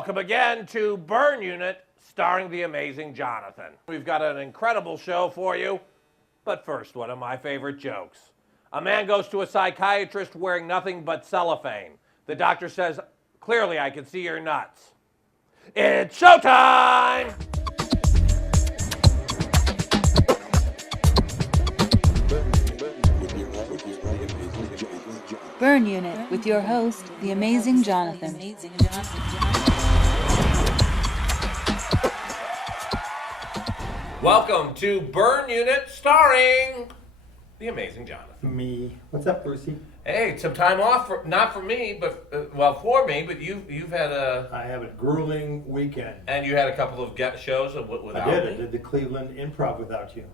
Welcome again to Burn Unit, starring the amazing Johnathan. We've got an incredible show for you, but first, one of my favorite jokes. A man goes to a psychiatrist wearing nothing but cellophane. The doctor says, "Clearly I can see your nuts." It's showtime! Burn Unit with your host, the amazing Johnathan. Welcome to Burn Unit, starring the amazing Johnathan. Me. What's up, Brucey? Hey, some time off, not for me, but for me. But you've had I have a grueling weekend. and you had a couple of shows without I me. did the Cleveland Improv without you.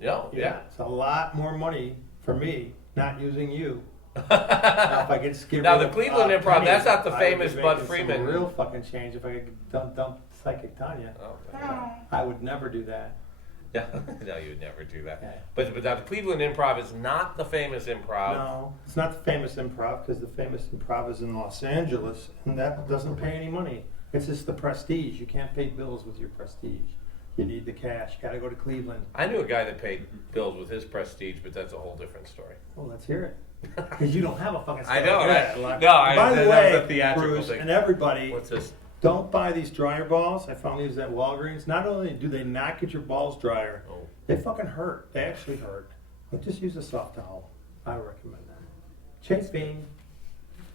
Yeah. It's a lot more money for me not using you. Now, if I could skip Now, the Cleveland Improv, that's not the famous Bud Freeman. Real fucking change if I could dump Psychic Tanya. Oh, I would never do that. yeah. No, you would never do that. Okay. But now the Cleveland Improv is not the famous improv. No, it's not the famous improv because the famous improv is in Los Angeles and that doesn't pay any money. It's just the prestige. You can't pay bills with your prestige. You need the cash. Got to go to Cleveland. I knew a guy that paid bills with his prestige, but that's a whole different story. Well, let's hear it. Because you don't have a fucking story. I know. By the that way, was a theatrical Bruce, thing. and everybody, What's this? don't buy these dryer balls. I found these at Walgreens. Not only do they not get your balls drier, Oh. they fucking hurt. They actually hurt. But just use a soft towel. I recommend that. Chase Bean,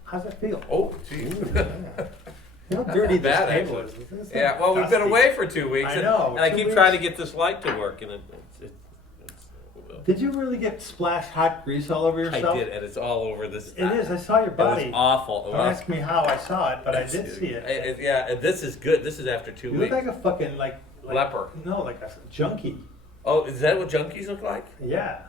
how's that feel? Oh, geez. Ooh, yeah. You know how dirty this Bad, table actually. is. It's Yeah, well, we've been dusty. away for 2 weeks. I know, And I 2 keep weeks. trying to get this light to work, and it's Did you really get splashed hot grease all over I yourself? did, and it's all over this. It is. I saw your body. It was awful. Don't ask me how I saw it, but I did see it. Yeah, and this is good. This is after 2 You weeks. look like a fucking like Leper. No, like a junkie. Oh, is that what junkies look like? Yeah.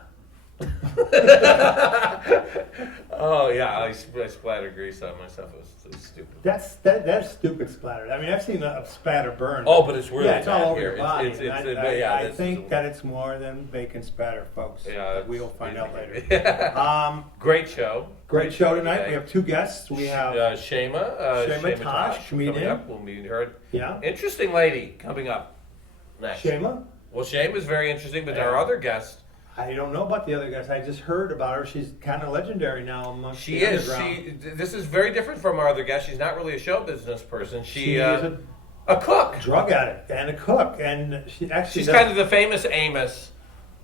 Oh yeah, I splattered grease on myself. It was stupid. That's stupid splatter. I mean, I've seen a spatter burn. Oh, but it's really yeah, it's all bad over here. your body. I This think is that it's more than bacon spatter, folks. Yeah, we'll find out later. Great show. Great show tonight. We have two guests. We have Shayma Shayma Tash, comedienne. coming up. We'll meet her. Yeah. Interesting lady coming up next. Shayma. Well, Shayma's very interesting, but Yeah. our other guest, I don't know about the other guys. I just heard about her. She's kind of legendary now amongst she the is. underground. This is very different from our other guest. She's not really a show business person. She is a cook. drug addict and a cook, and she actually She's kind of the famous Amos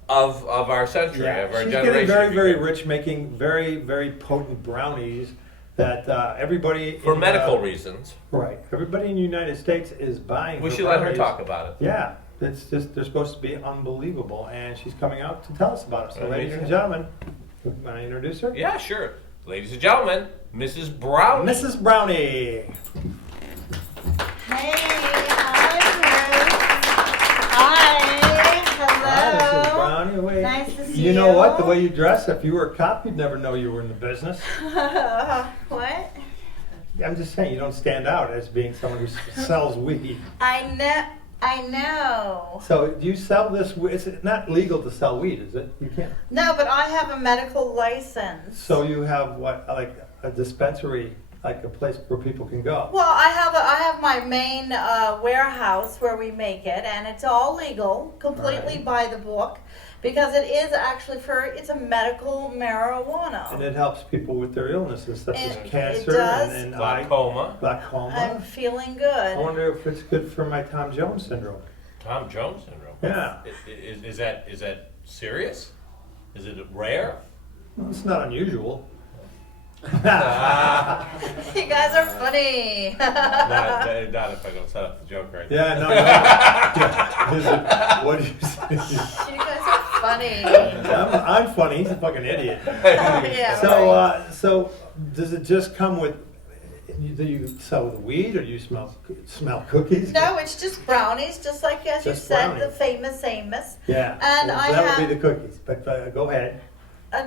of our century, of our she's generation. getting very, if you very could. rich, making very, very potent brownies that everybody For in, medical reasons. right? Everybody in the United States is buying. We her should let her brownies. talk about it. Yeah, it's just they're supposed to be unbelievable, and she's coming out to tell us about it. So, ladies and gentlemen, can I introduce her? Yeah, sure. Ladies and gentlemen, Mrs. Brown. Mrs. Brownie. Hey, hi, Hi, Mrs. hello. Brownie. Wait. Nice to see You know what? you. The way you dress, if you were a cop, you'd never know you were in the business. What? I'm just saying, you don't stand out as being someone who sells weed. I know. So, do you sell this? It's not legal to sell weed, is it? You can't. No, but I have a medical license. So you have what, like a dispensary, like a place where people can go. Well, I have my main warehouse where we make it, and it's all legal, completely Right. by the book, because it is actually it's a medical marijuana. And it helps people with their illnesses such as It cancer does. and Glaucoma. glaucoma. I'm feeling I good. wonder if it's good for my Tom Jones syndrome. Tom Jones syndrome. Yeah. Is that serious? Is it rare? Well, it's not unusual. You guys are funny. Not if I don't set up the joke right. Yeah, no. Yeah. Is it, what do you say? You guys are funny. I'm funny. He's a fucking idiot. Yeah, So, right. so does it just come with? Do you sell the weed, or do you smell cookies? No, it's just brownies, just like as you Just said, brownies. the famous Amos. Yeah. And well, I that have would be the cookies. But go ahead.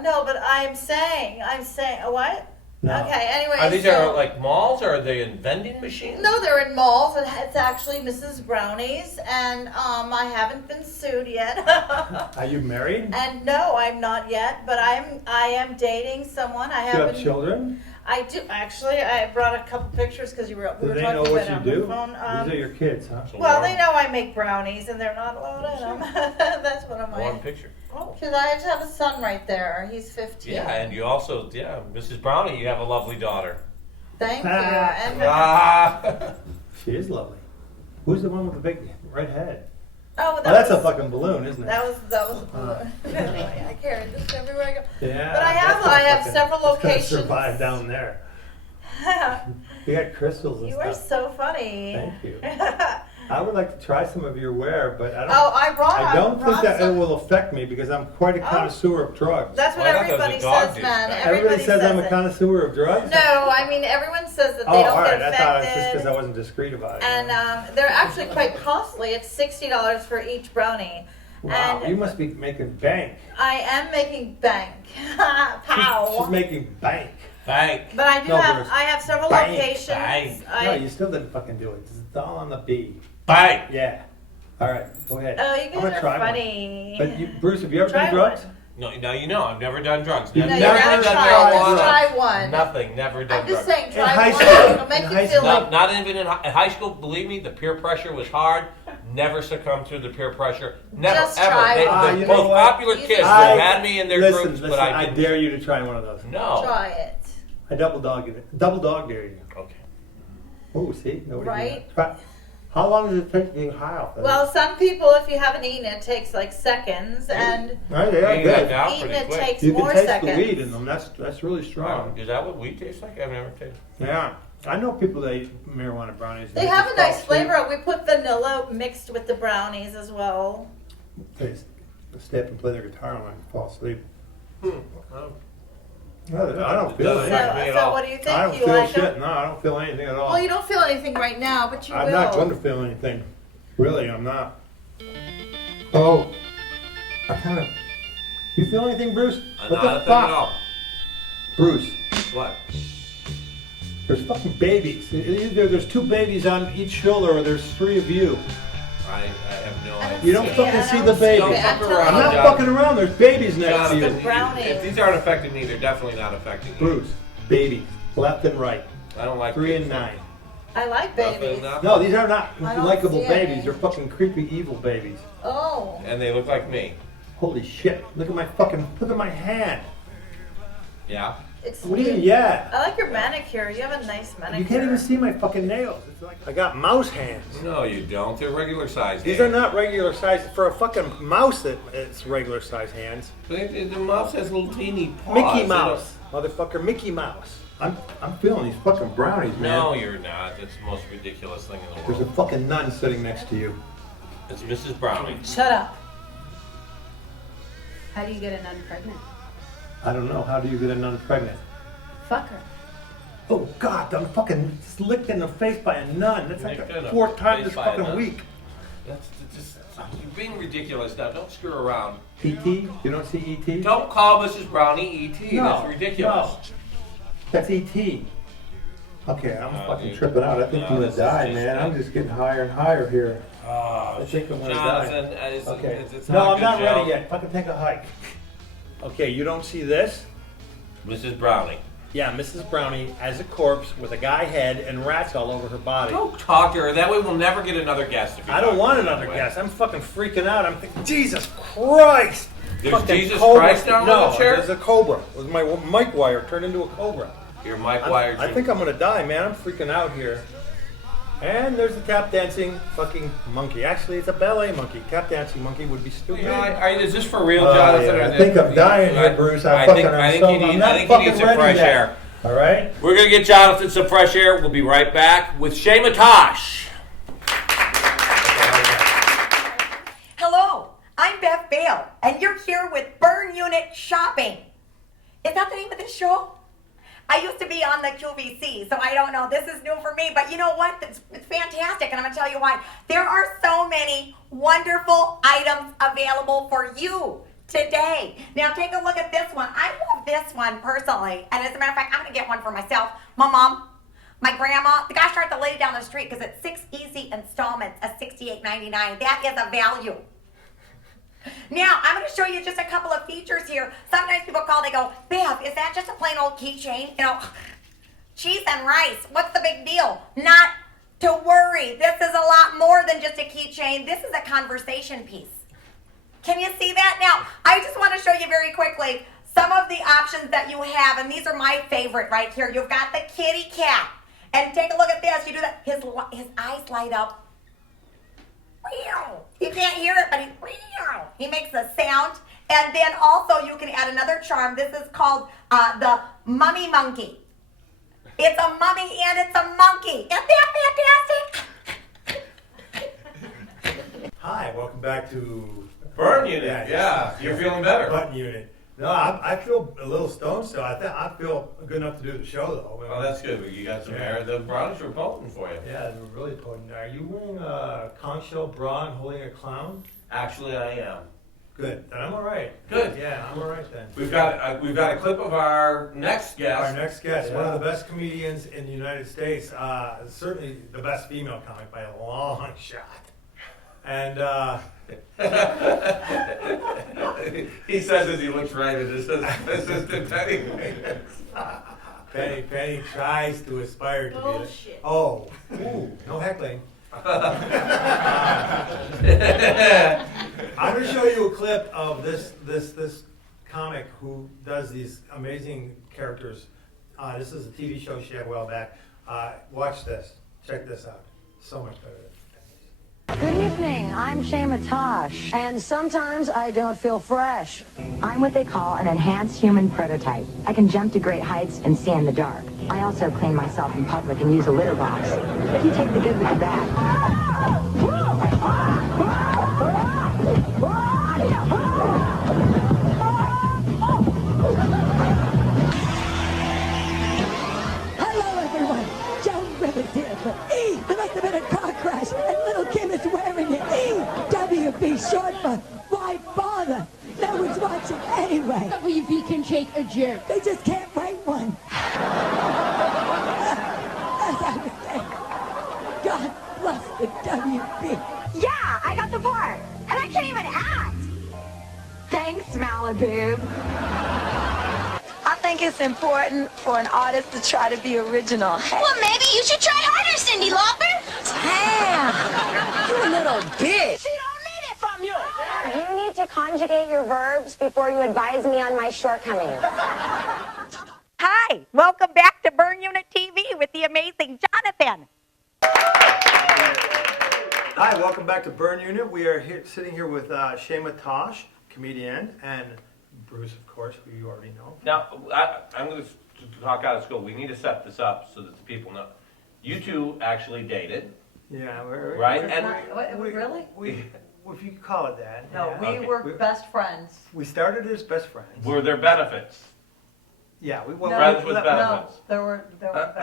no, but I'm saying what? No. Okay. Anyway, Are these so, like malls, or are they in vending machines? no, they're in malls, and it's actually Mrs. Brownies, and I haven't been sued yet. Are you married? And no, I'm not yet, but I am dating someone. I Do you have haven't. children? I do actually. I brought a couple pictures because we were Do they talking know about what it you on do? the phone. These are your kids, huh? Well, they know I make brownies, and they're not allowed in them. That's one of One my. picture. Oh, because I have a son right there. He's 15. Yeah, and you also, Mrs. Brownie, you have a lovely daughter. Thank you. Ah. And Ah. She is lovely. Who's the one with the big red head? oh, Oh, that's a was, fucking balloon, isn't it? that was a balloon. I carried this everywhere I go. Yeah. But I that's have gonna several it's gonna locations. survive down there. You got crystals and You stuff. are so funny. Thank you. I would like to try some of your wear, but I don't. Oh, I don't think brought that it some. will affect me because I'm quite a connoisseur of drugs. That's what Well, I thought that was everybody a dog says, juice man. guy. Everybody says I'm a it. connoisseur of drugs. No, I mean everyone says that Oh, they don't all right. get I thought it was just affected. because I wasn't discreet about it. And they're actually quite costly. It's $60 for each brownie. Wow, And you must be making bank. I am making bank. Pow. She's making bank. Thank. But I do No, have Bruce. I have several Bank. locations. Bank. No, you still didn't fucking do it. It's all on the B. Bye. Yeah. All right, go ahead. Oh, you I'm guys gonna are try funny. one. But you, Bruce, have you ever Try done drugs? one. No, now you know I've never done drugs. You've No, you never gotta done try it. marijuana? Just try one. Nothing. Never done I'm just drugs. saying, try high one. school. It'll make In you high feel school. like Not even in high school. Believe me, the peer pressure was hard. Never succumbed to the peer pressure. Never, Just ever. try They, one. the You know most what? popular You kids just- that had me in their listen, groups, listen, but I I didn't. dare you to try one of those. No. try it. I double dog dare you. Okay. Oh, see? Nobody did Right? that. How long does it take to get high off of Well, some people, if you haven't eaten it, takes like seconds, and Right, they are You got good. down eating pretty it quick. takes You can more taste seconds. the weed in them. That's really Wow. strong. Is that what weed tastes like? I've never tasted. Yeah. I know people that eat marijuana brownies. and They have a just fall nice asleep. flavor. We put vanilla mixed with the brownies as well. They stay up and play their guitar and fall asleep. Oh. No, I don't feel doesn't anything. affect me at So all. what do you think? I don't You feel like shit. them? No, I don't feel anything at all. Well, you don't feel anything right now, but you I'm will. not going to feel anything. Really, I'm not. Oh, I kind of. You feel anything, Bruce? What Not the a thing fuck? at all. Bruce, What? there's fucking babies. Either there's two babies on each shoulder, or there's three of you. I have no I idea. You don't see it. fucking I see don't the see baby. Don't it. fuck I'm telling around, I'm you. not Jonathan. fucking around. There's babies next to Jonathan, you. The brownies. if these aren't affecting me, they're definitely not affecting you. Bruce, babies, left and right, I don't like 3 and kids. 9. I like Nothing, babies. nothing. No, these are not I don't likable see babies. any. They're fucking creepy, evil babies. Oh. And they look like me. Holy shit! Look at my hand. Yeah. It's What do you mean, yeah? I like your manicure. You have a nice manicure. You can't even see my fucking nails. It's like I got mouse hands. No, you don't. They're regular size. These are not regular size for a fucking mouse. It's regular size hands. The mouse has little teeny paws. Mickey Mouse, motherfucker, Mickey Mouse. I'm feeling these fucking brownies, man. No, you're not. That's the most ridiculous thing in the There's a world. fucking nun sitting next to you. It's Mrs. Browning. Shut up. How do you get a nun pregnant? I don't know. How do you get a nun pregnant? Fuck her. Oh God, I'm fucking licked in the face by a nun. That's like Licked the in the fourth time face this by a fucking nun? week. That's just you're being ridiculous now. Don't screw around. E.T. You don't see E.T. Don't call Mrs. Brownie E.T. No, That's ridiculous. no. That's E.T. Okay, I'm fucking dude. tripping out. I think No, I'm gonna this is die, just man. bad. I'm just getting higher and higher here. Oh, I think I'm gonna Jonathan, die. it's, Okay. it's No, not a I'm good not ready joke. yet. Fucking take a hike. Okay, you don't see this? Mrs. Browning. Yeah, Mrs. Brownie as a corpse with a guy head and rats all over her body. Don't talk to her. That way we'll never get another guest. If you I don't talk want to her another that way. guest. I'm fucking freaking out. I'm thinking, Jesus Christ! There's Fucking Jesus cobra. Christ down no, on the chair? there's a cobra. With my mic wire turned into a cobra. Your Mike Wire. I think I'm gonna die, man. I'm freaking out here. And there's the tap dancing fucking monkey. Actually, it's a ballet monkey. Tap dancing monkey would be stupid. Is this for real, Oh, Jonathan? yeah. or I think I'm dying here, Bruce. I think you I'm need not some fucking ready fresh yet. air. All right. We're gonna get Johnathan some fresh air. We'll be right back with Shayma Tash. Hello, I'm Beth Bale, and you're here with Burn Unit Shopping. Is that the name of this show? I used to be on the QVC, so I don't know. This is new for me, but you know what? It's fantastic, and I'm going to tell you why. There are so many wonderful items available for you today. Now, take a look at this one. I love this one personally, and as a matter of fact, I'm going to get one for myself. My mom, my grandma, the gosh darn the lady down the street, because it's 6 easy installments of $68.99. That is a value. Now, I'm going to show you just a couple of features here. Sometimes people call, they go, Bev, is that just a plain old keychain? You know, cheese and rice. What's the big deal? Not to worry. This is a lot more than just a keychain. This is a conversation piece. Can you see that? Now, I just want to show you very quickly some of the options that you have, and these are my favorite right here. You've got the kitty cat. And take a look at this. You do that. His eyes light up. You can't hear it, but he makes a sound. And then also you can add another charm. This is called the mummy monkey. It's a mummy and it's a monkey. Isn't that fantastic? Hi, welcome back to Burn unit. Yeah, you're feeling better. Button unit. No, I feel a little stoned still. I feel good enough to do the show though. Oh, that's good. You got some hair. The brownies were potent for you. Yeah, they're really potent. Are you wearing a conch shell bra and holding a clown? Actually, I am. Good. Then I'm all right. Good. Yeah, I'm all right then. We've got a clip of our next guest. Our next guest, one of the best comedians in the United States, certainly the best female comic by a long shot. And he says as he looks right at his assistant Penny. Penny tries to aspire to Bullshit. be. Oh, no heckling. I'm going to show you a clip of this comic who does these amazing characters. This is a TV show she had a while back. Watch this. Check this out. So much better than Good evening, I'm Shayma Tash, and sometimes I don't feel fresh. I'm what they call an enhanced human prototype. I can jump to great heights and see in the dark. I also clean myself in public and use a litter box. If you take the good with the bad. Hello, everyone. Joan Rivers here for E. There must have been a car crash, and little Kim is wearing it. EWB, short for why bother? No one's watching anyway. WB can shake a jerk. They just can't write one. As I was saying, God bless the WB. Yeah, I got the part, and I can't even act. Thanks, Malibu. I think it's important for an artist to try to be original. Well, maybe you should try harder, Cindy Lauper. Damn, you a little bitch. She don't need it from you. You need to conjugate your verbs before you advise me on my shortcomings. Hi, welcome back to Burn Unit TV with the amazing Johnathan. Hi, welcome back to Burn Unit. We are here, sitting here with Shayma Tash, comedienne, and Bruce, of course, who you already know. Now, I'm going to talk out of school. We need to set this up so that the people know. You two actually dated, Yeah, right? Really? If you could call it that. No, yeah. we Okay. were best friends. We started as best friends. Were there benefits? Yeah, we No, were Friends with no, benefits. there were benefits.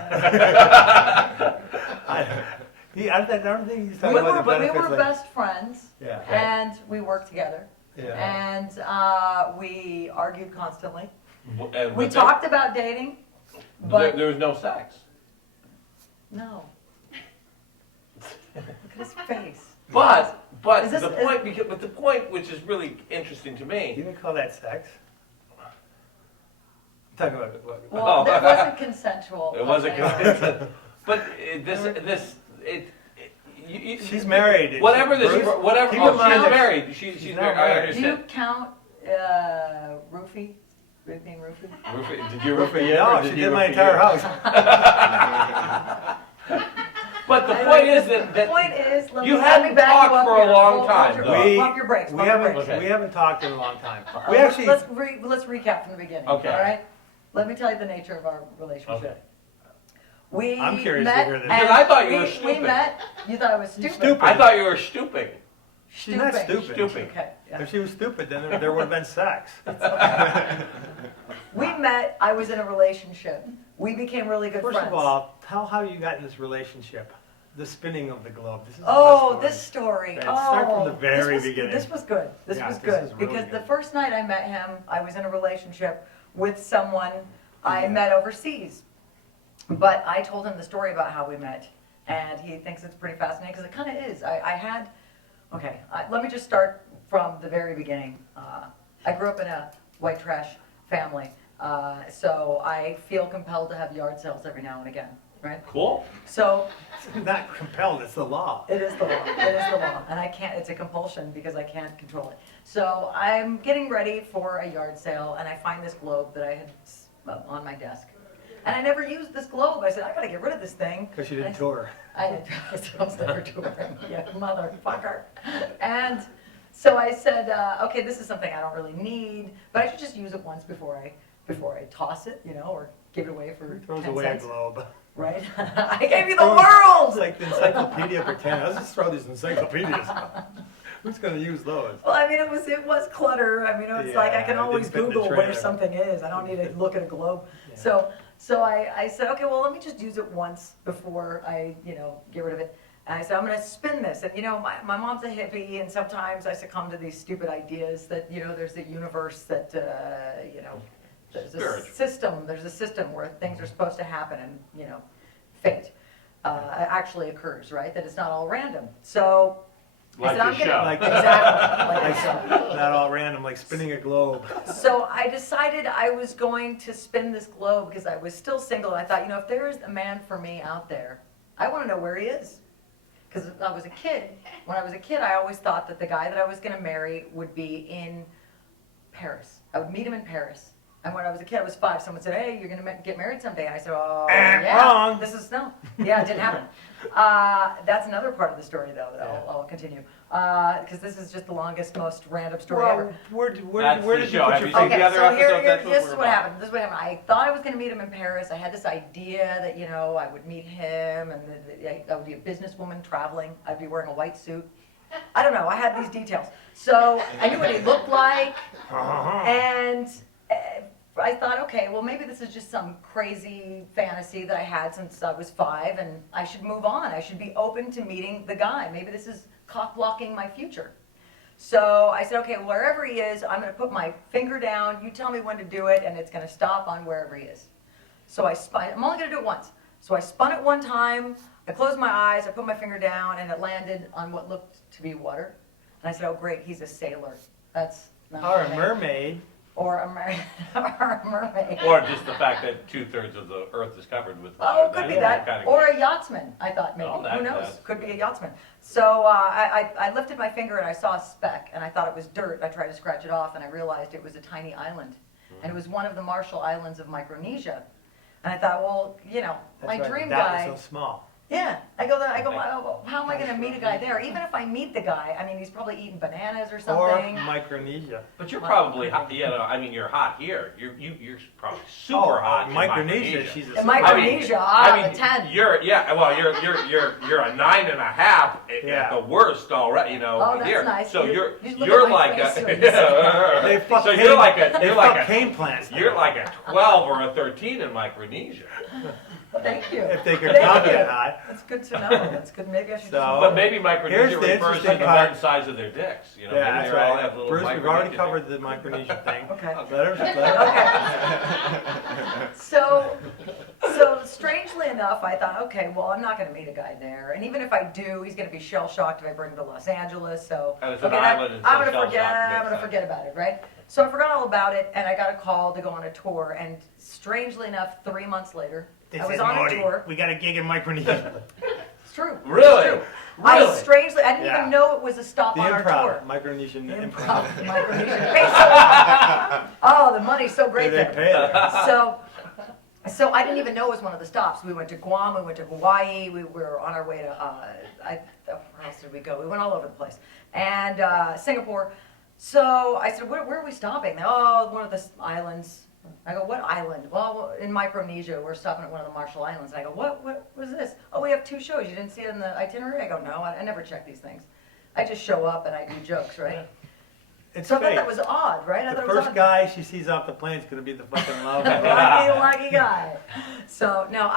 I don't think he's talking We about the were, but we benefits. were like- best friends, Yeah. and we worked together, Yeah. and we argued constantly. And We but talked about dating, there, but there was no sex. no. Look at his face. But Is this- the point which is really interesting to You me. didn't call that sex? Talk about it. Well, Oh. it wasn't consensual. It wasn't Anyway. good. But She's married. Whatever this, Bruce, whatever. keep Oh, in mind she's that married. She's she's married. not I married. Do you understand. count Roofie? Nickname Roofie? Roofie, did you Roofer, roofie? yeah, or she you did my roofie entire you? house. But the point is that The point is, let you me hadn't back you talked up for here. a long Hold time, your- though. Pump your brakes. We Pump your haven't brakes. Okay. we haven't talked in a long time. We actually let's recap from the beginning. Okay. All right. Let me tell you the nature of our relationship. Okay. We I'm curious to met hear this. and Because I thought you were we stupid. met. You thought I was stupid. Stupid. I thought you were stooping. she's not stupid. Stooping. Okay. Yeah. If she was stupid, then there would have been sex. We met. I was in a relationship. We became really good First friends. of all, tell how you got in this relationship. The spinning of the globe. This is Oh, the this best story. Right, start from the Oh, very this was, beginning. This was good. This Yeah, was this good is really because the good. first night I met him, I was in a relationship with someone I Yeah. met overseas. But I told him the story about how we met, and he thinks it's pretty fascinating because it kind of is. Let me just start from the very beginning. I grew up in a white trash family. So I feel compelled to have yard sales every now and again, right? Cool. So It's not compelled, it's the law. it is the law. It is the law. And I can't, it's a compulsion because I can't control it. So I'm getting ready for a yard sale and I find this globe that I had on my desk. And I never used this globe. I said, I gotta get rid of this thing. Because you didn't tour. I was never touring, you motherfucker. And so I said, okay, this is something I don't really need, but I should just use it once before I toss it, or give it away for Who throws 10 away cents. a globe? Right? I gave you the world! It's like the encyclopedia for 10. Let's just throw these encyclopedias out. Who's going to use those? Well, I mean, it was clutter. I mean, it's like I can Yeah, it always didn't fit in the Google where trailer. something is. I don't need to look at a globe. Yeah. So I said, okay, well, let me just use it once before I, get rid of it. And I said, I'm going to spin this. And, my mom's a hippie, and sometimes I succumb to these stupid ideas that, there's a universe that, there's a system where things are supposed to happen and, fate actually occurs, right? That it's not all random. So Like I said, your I'm gonna, show. Like- exactly. Like your show. Not all random, like spinning a globe. So I decided I was going to spin this globe because I was still single. And I thought, if there is a man for me out there, I want to know where he is. Because I was a kid. When I was a kid, I always thought that the guy that I was going to marry would be in Paris. I would meet him in Paris. And when I was a kid, I was 5. Someone said, hey, you're going to get married someday. And I said, oh, yeah. Wrong. Yeah, it didn't happen. That's another part of the story, though, that I'll continue. Because this is just the longest, most random story ever. Where That's did the you show. put Have your you seen finger? the other so episode? That's this is we're what about. happened. This is what happened. I thought I was going to meet him in Paris. I had this idea that, I would meet him and I would be a businesswoman traveling. I'd be wearing a white suit. I don't know. I had these details. So I knew what he looked like. And I thought, okay, well, maybe this is just some crazy fantasy that I had since I was 5, and I should move on. I should be open to meeting the guy. Maybe this is cock-blocking my future. So I said, okay, wherever he is, I'm going to put my finger down. You tell me when to do it, and it's going to stop on wherever he is. So I'm only going to do it once. So I spun it one time. I closed my eyes. I put my finger down, and it landed on what looked to be water. And I said, oh, great, he's a sailor. That's not Or a for me. mermaid. Or a mermaid. Or just the fact that 2/3 of the Earth is covered with water. Oh, it could be that. Kind of Or a yachtsman, I thought maybe. Oh, that- Who knows? that- Could be a yachtsman. So I lifted my finger and I saw a speck and I thought it was dirt. I tried to scratch it off and I realized it was a tiny island. And it was one of the Marshall Islands of Micronesia. And I thought, well, my That's right, dream that guy. was so small. Yeah, I go, well, how am I going to meet a guy there? Even if I meet the guy, I mean, he's probably eating bananas or Or something. Micronesia. But you're probably hot. You're hot here. You're probably super hot in Micronesia, she's a In super- Micronesia, a 10. You're a 9.5 at Yeah. the worst already. Oh, that's here. nice. So You look you're at my like face, a. so you They fuck so cane- you're like they you're like fuck a cane plants. You're like a 12 or a 13 in Micronesia. Thank you. If they could Thank count you. that high. That's good to know. That's good. Maybe I should So- But maybe Micronesia Here's the refers to interesting the part. men's size of their dicks. Yeah, maybe that's they all right. have little Bruce, we've already Micronesia covered the Micronesia thing. Okay. Let her. So strangely enough, I thought, okay, well, I'm not going to meet a guy there, and even if I do, he's going to be shell shocked if I bring him to Los Angeles. So And it's an okay, island, and so I'm going to shell-shocked forget. I'm makes going to sense. forget about it, right? So I forgot all about it, and I got a call to go on a tour. And strangely enough, 3 months later, They I was said, on a Marty, tour. we got a gig in Micronesia. It's true. Really? It's true. Really? I didn't Yeah. even know it was a stop The on our tour. improv, Micronesian improv. Micronesia. Oh, the money's so great They there. pay there. So I didn't even know it was one of the stops. We went to Guam, we went to Hawaii, we were on our way to, where else did we go? We went all over the place. And Singapore. So I said, where are we stopping? Oh, one of the islands. I go, what island? Well, in Micronesia, we're stopping at one of the Marshall Islands. And I go, what was this? Oh, we have 2 shows. You didn't see it in the itinerary? I go, no, I never check these things. I just show up and I do jokes, right? It's So I thought fake. that was odd, right? I The thought it was first odd. guy she sees off the plane is going to be the fucking love. Lucky guy. So no,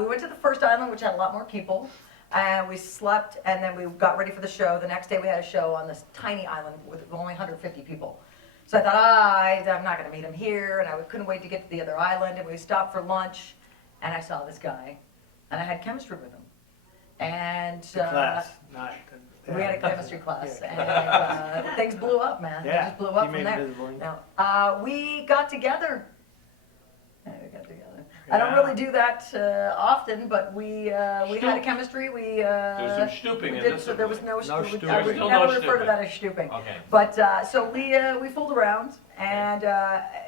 we went to the first island, which had a lot more people, and we slept, and then we got ready for the show. The next day we had a show on this tiny island with only 150 people. So I thought, I'm not going to meet him here, and I couldn't wait to get to the other island. And we stopped for lunch, and I saw this guy, and I had chemistry with him, and Class, not. we had a chemistry class, Yeah. and things blew up, man. They Yeah, just blew up you from made it there. visible. No, we got together. I don't really do that often, but we had a chemistry. There was some stooping in this. So there was no No stooping. stooping. I would Still never no refer to stooping. that as stooping. Okay. But so we fooled around, and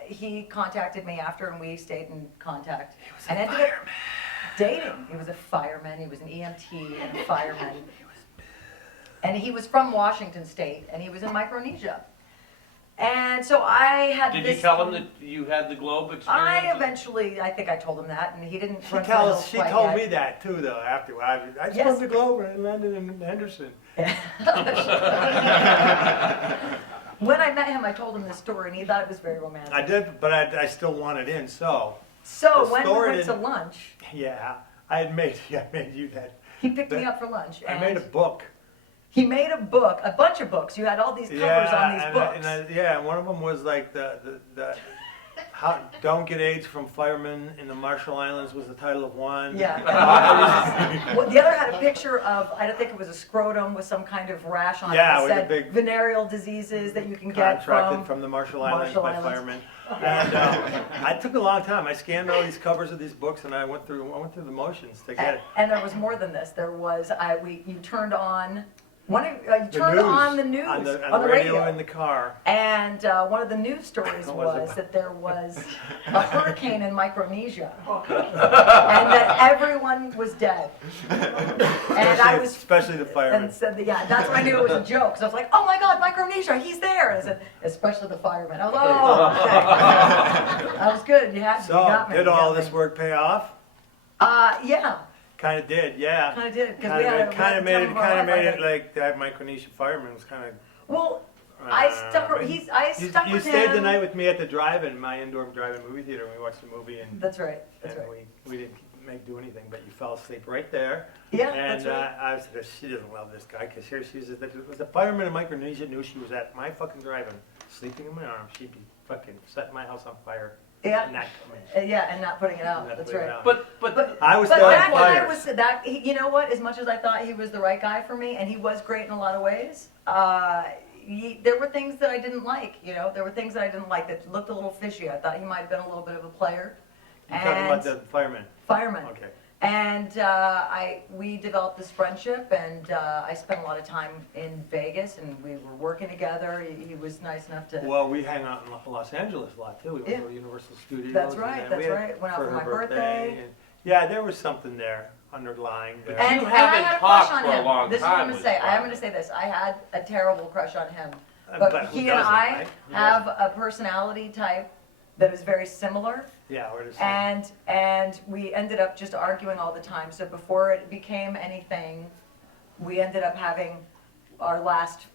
he contacted me after, and we stayed in contact. He was a fireman. Dating. He was a fireman. He was an EMT and a fireman. And he was from Washington State, and he was in Micronesia. And so I had Did this. you tell him that you had the globe experience? I think I told him that, and he didn't. She run for the hills she quite told yet. me that too, though. After I Yes. spun the globe and landed in Henderson. When I met him, I told him this story, and he thought it was very romantic. I did, but I still wanted in. So So the when we story went to didn't- lunch, yeah, I made you that. he picked me up for lunch, I and made a book. he made a book, a bunch of books. You had all these covers on these books. Yeah, and one of them was like the how don't get AIDS from firemen in the Marshall Islands was the title of one. Yeah. Well, the other had a picture of, I don't think it was a scrotum with some kind of rash on Yeah, it. It with a said big venereal diseases that you can get Contracted from the Marshall Islands Marshall by Islands. firemen. And I took a long time. I scanned all these covers of these books, and I went through the motions to get it. And there was more than this. There was, you turned on, you The turned news, on the news, on the radio in the car. And one of the news stories was that there was a hurricane in Micronesia, and that everyone was dead. And I was, especially the firemen. and said that, yeah, that's when I knew it was a joke. So I was like, oh my God, Micronesia, he's there. And I said, especially the firemen. I was like, oh, okay. That was good. You had, So, you got me. did you all got this me. work pay off? Yeah, Kind of did, yeah. kind of did because we had a Kind of made time it. of our Kind of life, I made it think. like that. Micronesia fireman was kind of. Well, I stuck. I stuck You with stayed him. the night with me at the drive-in, my indoor drive-in movie theater. And we watched the movie, and That's right. That's right. we didn't do anything, but you fell asleep right there. Yeah, And that's right. I said, she doesn't love this guy because here she is. The fireman in Micronesia knew she was at my fucking drive-in, sleeping in my arms. She'd be fucking setting my house on fire. Yeah. And not coming. Yeah, and not putting it out. Not That's putting it right. out. But I was But still that on guy fire. was you know what? As much as I thought he was the right guy for me, and he was great in a lot of ways, there were things that I didn't like. You know, there were things that I didn't like that looked a little fishy. I thought he might have been a little bit of a player. You're talking about the fireman. Fireman. Okay. And we developed this friendship, and I spent a lot of time in Vegas, and we were working together. He was nice enough to. Well, we hang out in Los Angeles a lot too. We went Yeah. to Universal Studios. That's and right, then we that's had- right. Went out for her my birthday. and- yeah, there was something there underlying there. You I haven't had a crush talked on for a him. long This is what I'm time gonna with say. this I am guy. gonna say this. I had a terrible crush on him, But but who he and doesn't, I right? Who have a personality type that is very similar. Yeah, we're the same. And we ended up just arguing all the time. So before it became anything, we ended up having our last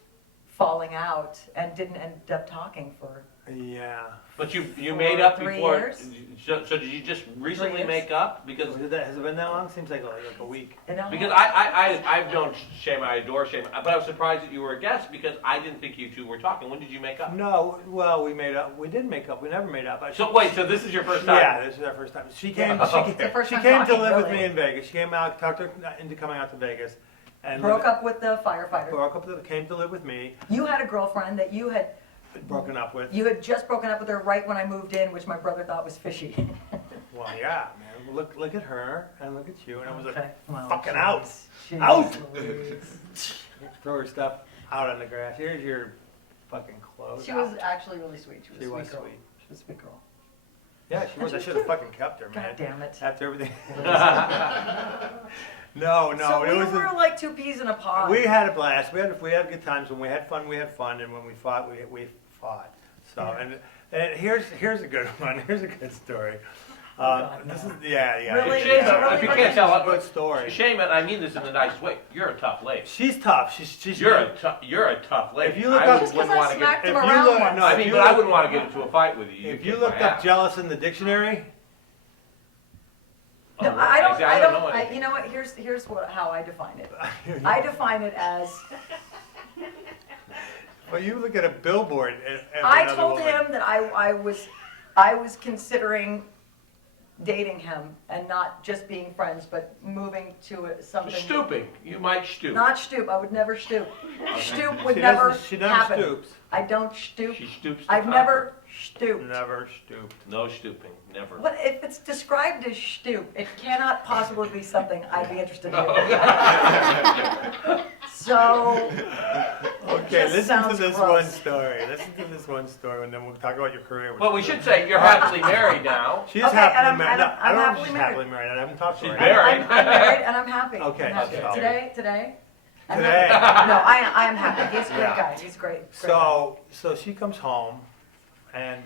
falling out and didn't end up talking for. Yeah. But you For made up 3 before. years. So did you just recently years. make up? Because Has it been that long? Seems like a week. You know? Because I've known Shayma, I adore Shayma, but I was surprised that you were a guest because I didn't think you two were talking. When did you make up? No, well, we made up. We did make up. We never made up. So wait, so this is your first time? Yeah, this is our first time. She came. It's the first She time came to talking, live with really. me in Vegas. She came out, talked her into coming out to Vegas, and Broke up with the firefighter. Came to live with me. You had a girlfriend that you had Broken up with. just broken up with her right when I moved in, which my brother thought was fishy. Well, yeah, man. Look at her and look at you, and I was like, Okay, well, fucking jeez, out, jeez out. Louise. Throw her stuff out on the grass. Here's your fucking clothes. She out. was actually really sweet. She was She a sweet was girl. sweet. She was a sweet girl. Yeah, she was. I should have fucking kept her, man. God damn it. After everything. No, So it we was. were like two peas in a pod. We had a blast. We had good times. When we had fun, we had fun, and when we fought, we fought. So Yeah. and here's a good one. Here's a good story. God, This no. is yeah. Really? Shayma, Really if you funny? can't tell, Good story. Shayma, I mean this in a nice way. You're a tough lady. She's tough. She's You're a tough lady. If you look I up- Just wouldn't because I want to get. smacked him if you around look- once. no, I if mean, you but I look- wouldn't want to get into a fight with you. If You'd you kick looked my up ass. jealous in the dictionary, No, Oh, I don't. see, I don't don't. know I, anything. you know what? Here's how I define it. I define it as well, you look at a billboard. And I another told woman. him that I was considering dating him and not just being friends, but moving to something. Stooping. You might stoop. Not stoop. I would never stoop. Stoop would She never doesn't- she never happen. stoops. I don't stoop. She stoops to I've conquer. never stooped. Never stooped. No stooping, never. What if it's described as stoop? It cannot possibly be something I'd be interested in. So. Okay, Just listen to sounds this gross. one story. Listen to this one story, and then we'll talk about your career. Well, we should say you're happily married now. She's Okay, happily and married. I'm No, I don't know if happily she's married. happily married. I haven't talked to her. She's yet. married. I'm married and I'm happy. Okay, I'm happy. okay. Today? I'm Today. happy. No, I am happy. He's a great Yeah. guy. He's great. Great guy. So she comes home, and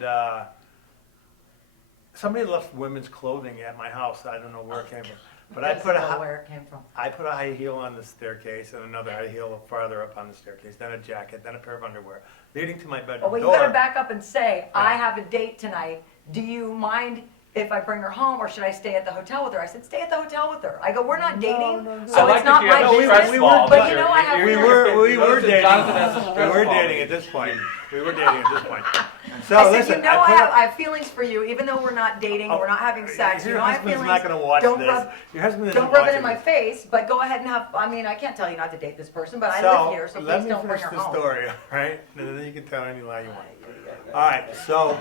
somebody left women's clothing at my house. I don't know where it came from, but I put Know where it came from. a high heel on the staircase, and another high heel farther up on the staircase, then a jacket, then a pair of underwear, leading to my bedroom Well, you door. better back up and say, I have a date tonight. Do you mind if I bring her home, or should I stay at the hotel with her? I said, stay at the hotel with her. I go, we're not dating, so I like it's not that you have my no business. stress balls. But you know, I have. We You were notice that dating. Johnathan has a We stress were ball. dating at this point. We were dating at this point. So I said, listen, you know, put up- I have feelings for you, even though we're not dating, we're not having sex. You Your know, I have husband's feelings. not going to watch Don't this. rub, Your husband isn't don't rub it watching in my this. face, but go ahead and have. I mean, I can't tell you not to date this person, but I So, live here, so let please me don't bring finish her the home. story, all right? And then you can tell any lie you want. All right, so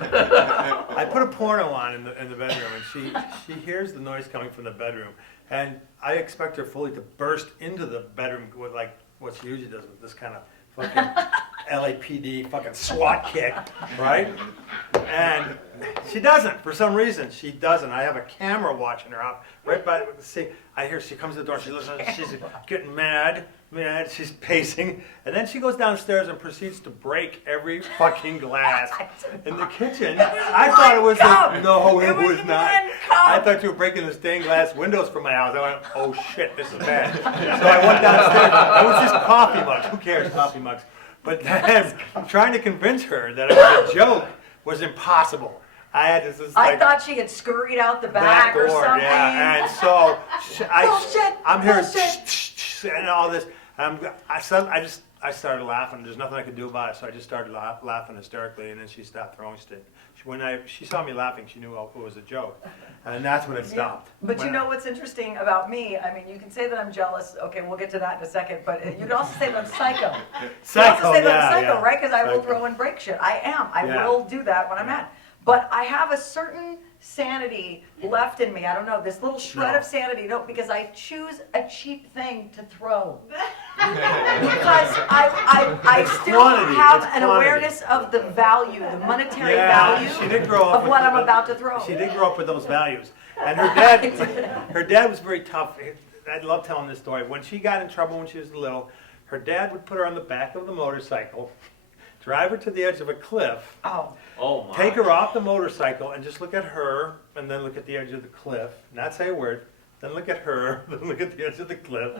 I put a porno on in the bedroom, and she hears the noise coming from the bedroom, and I expect her fully to burst into the bedroom with like what she usually does with this kind of fucking LAPD fucking SWAT kick, right? And she doesn't, for some reason, she doesn't. I have a camera watching her out right by, see, I hear she comes to the door, she listens, she's getting mad, she's pacing, and then she goes downstairs and proceeds to break every fucking glass in the kitchen. I thought it was no, it was not. I thought you were breaking the stained glass windows from my house. I went, oh shit, this is bad. So I went downstairs. It was just coffee mugs. Who cares, coffee mugs? But then trying to convince her that it was a joke was impossible. I had this I like, thoued she had scurried out the back or door, something. yeah. And so I'm hearing Bullshit. and all this. I started laughing. There's nothing I could do about it, so I just started laughing hysterically, and then she stopped throwing shit. When she saw me laughing, she knew it was a joke, and that's when it stopped. But you know what's interesting about me? I mean, you can say that I'm jealous. Okay, we'll get to that in a second. But you can also say that I'm psycho. You can also say that I'm psycho, right? Because I will throw and break shit. I am. I will do that when I'm mad. But I have a certain sanity left in me. I don't know, this little shred of sanity. No, because I choose a cheap thing to throw. Because I still have an awareness of the value, the monetary value she did grow up of what I'm about to throw. She did grow up with those values. And her dad was very tough. I love telling this story. When she got in trouble when she was little, her dad would put her on the back of the motorcycle, drive her to the edge of a cliff, Oh my. take her off the motorcycle, and just look at her, and then look at the edge of the cliff, not say a word, then look at her, then look at the edge of the cliff,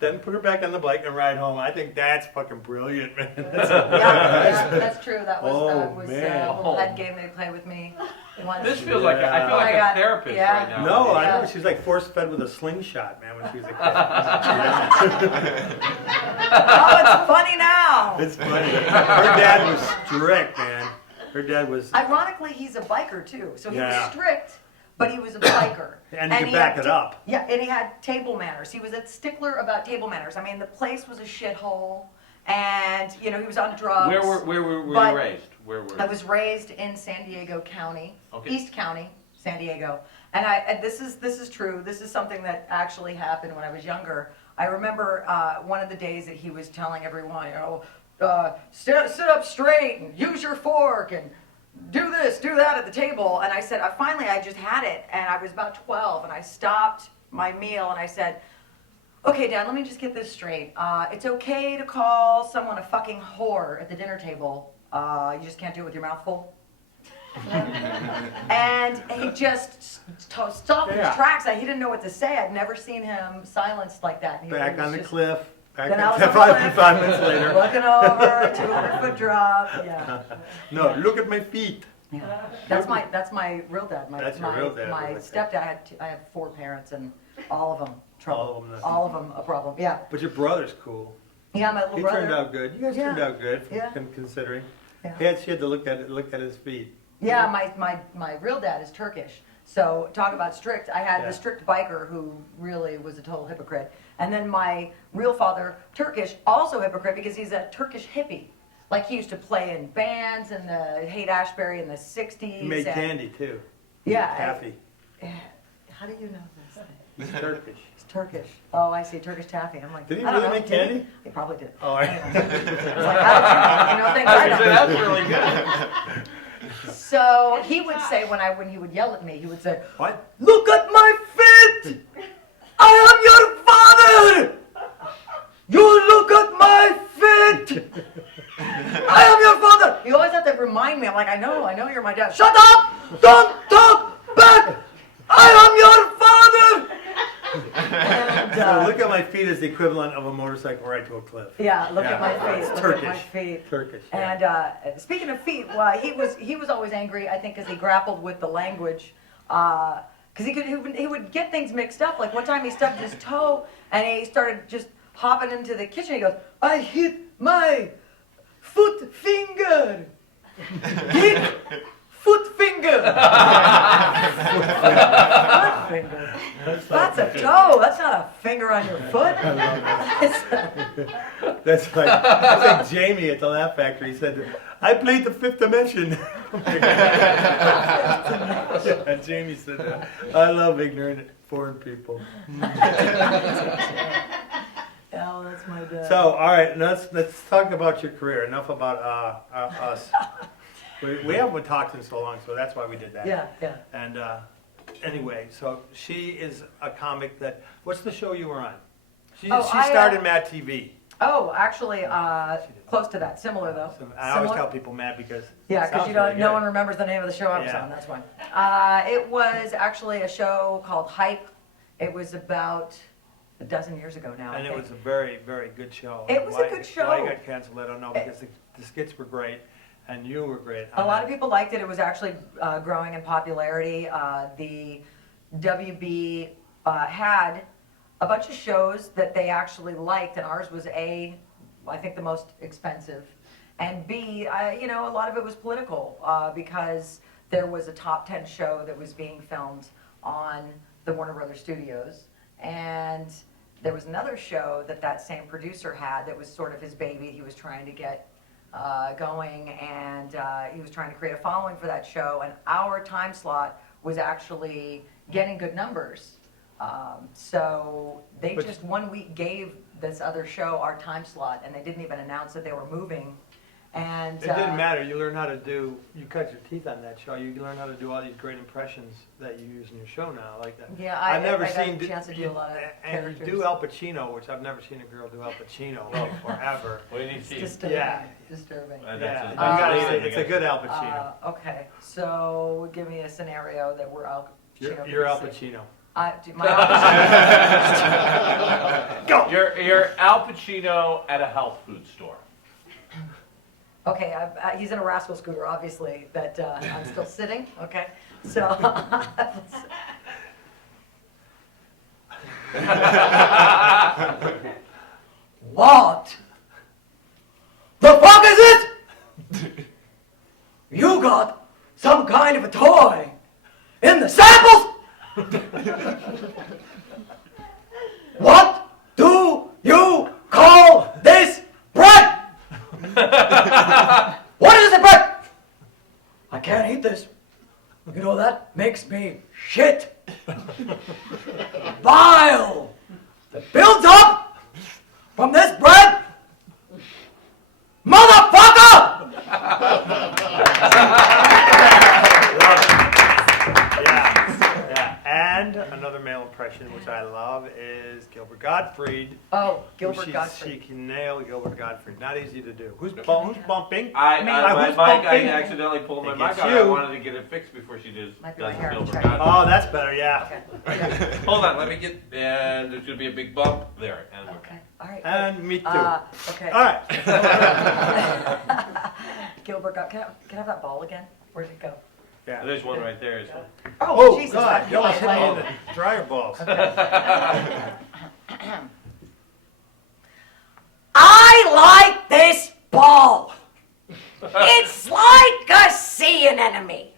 then put her back on the bike and ride home. I think that's fucking brilliant, man. That's true. That was a man. little head game they play with me. Once. This feels like I feel like a therapist right now. No, I know. She's like force-fed with a slingshot, man, when she was a kid. Oh, it's funny now. It's funny. Her dad was strict, man. Her dad was... Ironically, he's a biker, too. So he was Yeah. strict, but he was a biker. And you he back had it up. Yeah, and he had table manners. He was a stickler about table manners. I mean, the place was a shithole, and, you know, he was on drugs. Where were you but raised? Where were I was raised in San Diego County, Okay. East County, San Diego. And this is true. This is something that actually happened when I was younger. I remember one of the days that he was telling everyone, you know, sit up straight and use your fork and do this, do that at the table. And I said, finally, I just had it. And I was about 12, and I stopped my meal, and I said, okay, Dad, let me just get this straight. It's okay to call someone a fucking whore at the dinner table. You just can't do it with your mouth full. And he just stopped in his tracks. He didn't know what to say. I'd never seen him silenced like that. Back on the cliff. Back Then I was on on the cliff, 5 minutes later. looking over, 200-foot drop. Yeah. No, look at my feet. Yeah. That's my real dad. That's your real dad. My stepdad. I have 4 parents, and all of them trouble. All of them a problem. Yeah. But your brother's cool. Yeah, my little He brother. turned out good. You guys turned out good, Yeah. considering. Yeah. She had to look at his feet. Yeah, my real dad is Turkish. So talk about strict. I had Yeah. the strict biker who really was a total hypocrite. And then my real father, Turkish, also hypocrite because he's a Turkish hippie. like he used to play in bands in the Haight-Ashbury in the 60s. He made candy too. Yeah. Taffy. How do you know this? He's Turkish. It's Turkish. Oh, I see. Turkish taffy. I'm like, Did he I don't really know. make candy? He probably did. Oh, I was like, how did you know? Things I know. That's really good. So he would say when he would yell at me, he would say, What? "Look at my feet! I am your father! You look at my feet! I am your father!" You always have to remind me. I'm like, I know you're my dad. Shut up! Don't talk back! I am your father! And, So look at my feet is the equivalent of a motorcycle ride to a cliff. yeah, look at my It's feet. Look Turkish. at my feet. Turkish. Yeah. And speaking of feet, well, he was always angry, I think, because he grappled with the language. Because he would get things mixed up. Like one time he stubbed his toe and he started just hopping into the kitchen. He goes, "I hit my foot finger. Hit foot finger." Foot finger. That's a toe. That's not a finger on your foot. That's like Jamie at the Laugh Factory. He said, "I played the Fifth Dimension." And Jamie said that. I love ignorant foreign people. Oh, that's my dad. So, all right, let's talk about your career. Enough about us. We haven't talked in so long, so that's why we did that. Yeah. And anyway, so she is a comic that. What's the show you were on? She started Mad TV. Oh, actually, close to that. Similar though. I always tell people Mad because because no one remembers the name of the show I was Yeah. on. That's why. It was actually a show called Hype. It was about a dozen years ago now. And I it think. was a very, very good show. It was a good show. Why it got canceled, I don't know, because the skits were great, and you were great. A lot of people liked it. It was actually growing in popularity. The WB had a bunch of shows that they actually liked, and ours was I think the most expensive, and B, a lot of it was political because there was a top 10 show that was being filmed on the Warner Brothers Studios, and there was another show that same producer had that was sort of his baby. He was trying to get going, and he was trying to create a following for that show, and our time slot was actually getting good numbers. So they just 1 week gave this other show our time slot, and they didn't even announce that they were moving. And it didn't matter. You learn how to do. You cut your teeth on that show. You learn how to do all these great impressions that you use in your show now, like that. Yeah, I've never I seen. got a chance to do a lot of and characters. you do Al Pacino, which I've never seen a girl do Al Pacino forever. What did you see? Disturbing. Yeah. Disturbing. Yeah, you gotta say, it's a good Al Pacino. Okay, so give me a scenario that we're Al Pacino. You're Al Pacino. My Al Pacino. Go. You're Al Pacino at a health food store. Okay, he's in a rascal scooter, obviously, but I'm still sitting. Okay, so. What? The fuck is it? You got some kind of a toy in the samples? What do you call this bread? What is it, bread? I can't eat this. You know, that makes me shit. Bile that builds up from this bread. Motherfucker! Yeah. And another male impression, which I love, is Gilbert Gottfried. Oh, Gilbert Gottfried. She can nail Gilbert Gottfried. Not easy to do. Who's bumping? My mic, I bumping? accidentally pulled my It mic gets out. you. I wanted to get it fixed before she does Might be my hair. Gilbert Check. Gottfried. Oh, that's better, yeah. Okay. Hold on, let me get, and there's going to be a big bump there. And Okay. All right. And me too. Okay. All right. Gilbert Gottfried. Can I have that ball again? Where'd it go? Yeah. there's one right there. So. Oh, Jesus, God. that You almost hit me ball. in the dryer balls. I like this ball. It's like a sea anemone,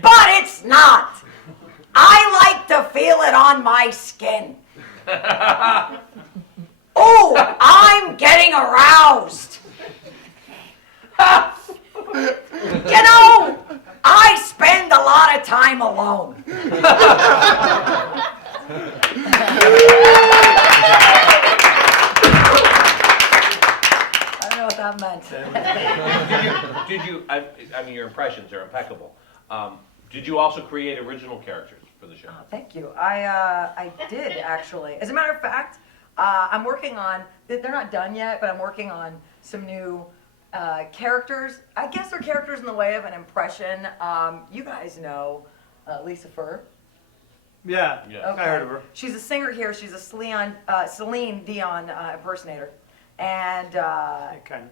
but it's not. I like to feel it on my skin. Oh, I'm getting aroused. You know, I spend a lot of time alone. I don't know what that meant. Did you? I mean, your impressions are impeccable. Did you also create original characters for the show? Oh, thank you. I did actually. As a matter of fact, I'm working on. They're not done yet, but I'm working on some new characters. I guess they're characters in the way of an impression. You guys know Lisa Fur. Yeah, Okay. I heard of her. She's a singer here. She's a Celine Dion impersonator, and Kind of.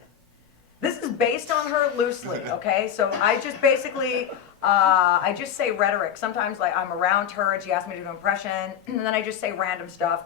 this is based on her loosely. Okay, so I just basically. I just say rhetoric. Sometimes, like, I'm around her and she asks me to do an impression, and then I just say random stuff.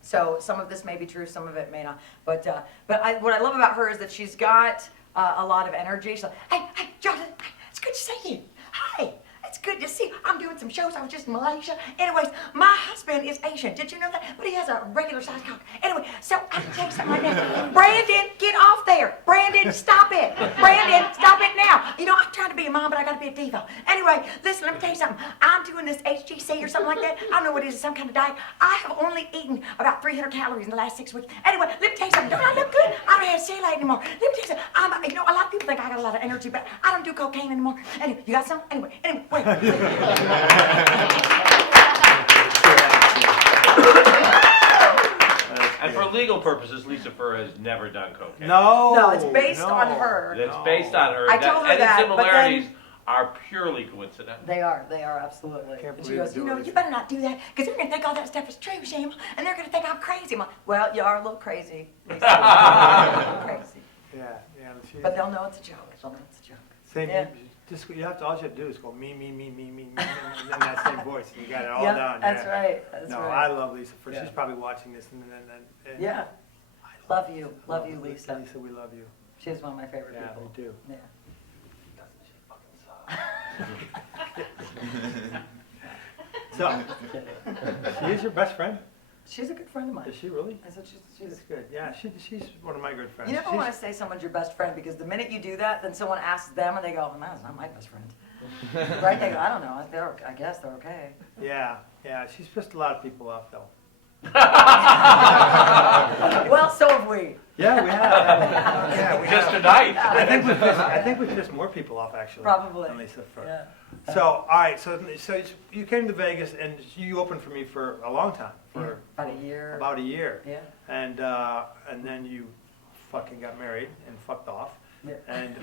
So some of this may be true, some of it may not. But what I love about her is that she's got a lot of energy. She's like, hey, Johnathan, it's good to see you. Hi. It's good to see you. I'm doing some shows. I was just in Malaysia. Anyways, my husband is Asian. Did you know that? But he has a regular size cock. Anyway, so I can tell you something right now. Brandon, get off there. Brandon, stop it. Brandon, stop it now. You know, I'm trying to be a mom, but I got to be a diva. Anyway, listen, let me tell you something. I'm doing this HGC or something like that. I don't know what it is, some kind of diet. I have only eaten about 300 calories in the last 6 weeks. Anyway, let me tell you something. Don't I look good? I don't have cellulite anymore. Let me tell you something. You know, a lot of people think I got a lot of energy, but I don't do cocaine anymore. Anyway, you got some? Anyway, wait. And for legal purposes, Lisa Fur has never done cocaine. No, it's based on her. It's based on her. I told her and that, the similarities are purely coincidental. They are absolutely. Can't And she believe goes, you're you know, doing you this. better not do that, because they're going to think all that stuff is true, Shayma, and they're going to think I'm crazy. I'm like, well, you are a little crazy. Lisa. You're a little crazy. Yeah. But they'll know it's a joke. They'll know it's a joke. Same. Yeah. Just all you have to do is go me, in that same voice. You got it all Yeah, down. that's yeah. right. That's No, right. I love Lisa Fur. Yeah. She's probably watching this, and Yeah. Love you, Lisa. Lisa, we love you. She's one of my favorite Yeah, people. we do. Yeah. So, she is your best friend? She's a good friend of mine. Is she really? I said she's That's good. Yeah, she's one of my good friends. You never want to say someone's your best friend, because the minute you do that, then someone asks them and they go, well, that's not my best friend. Right? They go, I don't know. I guess they're okay. Yeah. She's pissed a lot of people off, though. Well, so have we. Yeah, we have. Yeah, we Just have. tonight. I think we've pissed more people off, actually. Probably. Than Lisa Fur. Yeah. So, all right. So you came to Vegas, and you opened for me for a long time. For About a year. About a year. Yeah. And then you fucking got married and fucked off. Yeah. And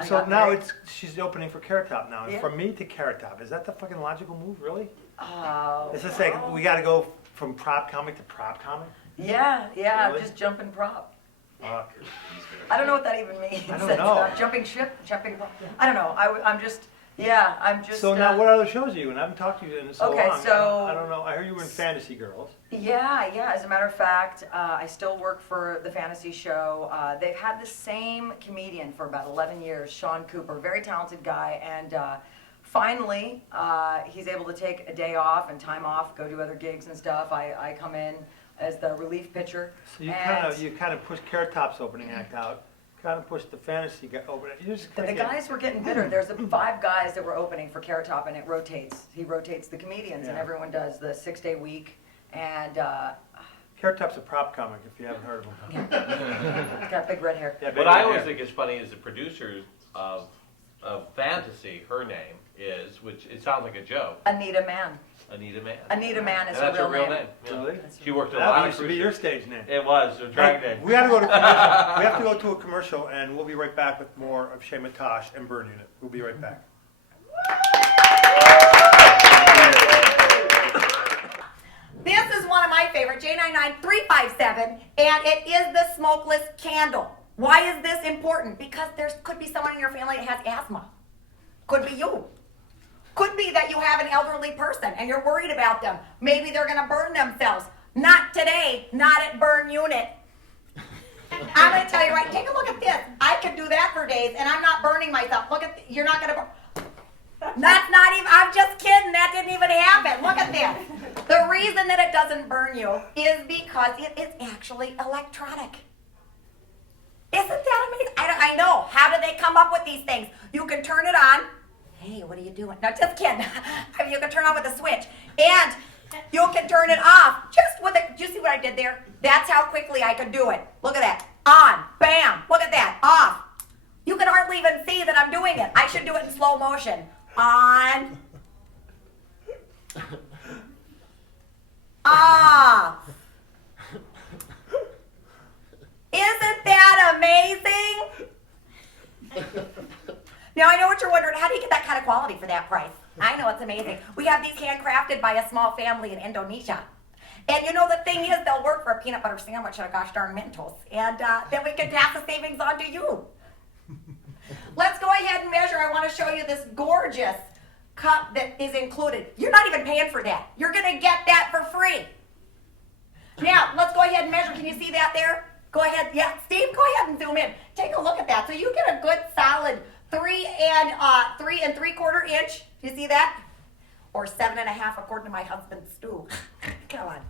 I so got now married. she's opening for Carrot Top now. And Yeah. from me to Carrot Top, is that the fucking logical move, really? Oh. It's just like we got to go from prop comic to prop comic. Yeah, Really? just jumping prop. Fuck. I don't know what that even means. I don't know. Jumping ship, jumping prop. I don't know. I'm just. So now, what other shows are you in? I haven't talked to you in so Okay, long. so- I don't know. I heard you were in Fantasy Girls. Yeah. As a matter of fact, I still work for the fantasy show. They've had the same comedian for about 11 years, Sean Cooper, very talented guy, and finally he's able to take a day off and time off, go do other gigs and stuff. I come in as the relief pitcher. So you and kind of pushed Carrot Top's opening act out. Kind of pushed the Fantasy guy over. You just the guys were getting bitter. There's 5 guys that were opening for Carrot Top, and it rotates. He rotates the comedians, and Yeah. everyone does the 6-day week. And Carrot Top's a prop comic, if you haven't heard of him. got big red hair. Yeah, What big I red always hair. think is funny is the producer of Fantasy, her name is, which it sounds like a joke, Anita Mann. Anita Mann. Anita Mann is And that's her real name. Yeah. Really? She worked at a That lot of used to be cruise your ships. stage name. It was, a drag Hey, name. we have to go to commercial. We have to go to a commercial, and we'll be right back with more of Shayma Tash and Burn Unit. We'll be right back. This is one of my favorite, J99357, and it is the smokeless candle. Why is this important? Because there could be someone in your family that has asthma. Could be you. Could be that you have an elderly person and you're worried about them. Maybe they're going to burn themselves. Not today, not at Burn Unit. I'm going to tell you right, take a look at this. I could do that for days and I'm not burning myself. Look at, you're not going to burn. That's not even, I'm just kidding. That didn't even happen. Look at this. The reason that it doesn't burn you is because it is actually electronic. Isn't that amazing? I know. How do they come up with these things? You can turn it on. Hey, what are you doing? No, just kidding. You can turn on with a switch. And you can turn it off just with it. Do you see what I did there? That's how quickly I could do it. Look at that. On. Bam. Look at that. Off. You can hardly even see that I'm doing it. I should do it in slow motion. On. Off. Isn't that amazing? Now, I know what you're wondering. How do you get that kind of quality for that price? I know, it's amazing. We have these handcrafted by a small family in Indonesia. And you know, the thing is, they'll work for a peanut butter sandwich and a gosh darn Mentos. And then we can pass the savings on to you. Let's go ahead and measure. I want to show you this gorgeous cup that is included. You're not even paying for that. You're going to get that for free. Now, let's go ahead and measure. Can you see that there? Go ahead. Yeah, Steve, go ahead and zoom in. Take a look at that. So you get a good solid 3 3/4 inch. Do you see that? Or 7.5 according to my husband's stew. Come on.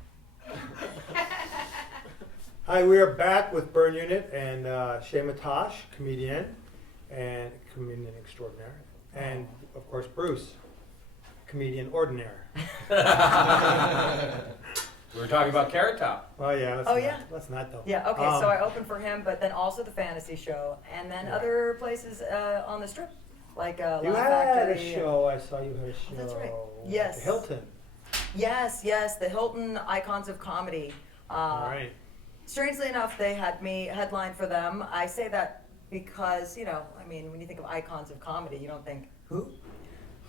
Hi, we are back with Burn Unit and Shayma Tash, comedienne and comedian extraordinaire, and of course Bruce, comedian ordinaire. We were talking about Carrot Top. Oh yeah. Let's not though. Yeah, okay, so I opened for him, but then also the fantasy show, and then other places on the strip, like You Laugh had Factory. a show. I saw you had a show. That's right. at Yes. the Hilton. Yes, the Hilton Icons of Comedy. All right. Strangely enough, they had me headline for them. I say that because, I mean, when you think of Icons of Comedy, you don't think, who?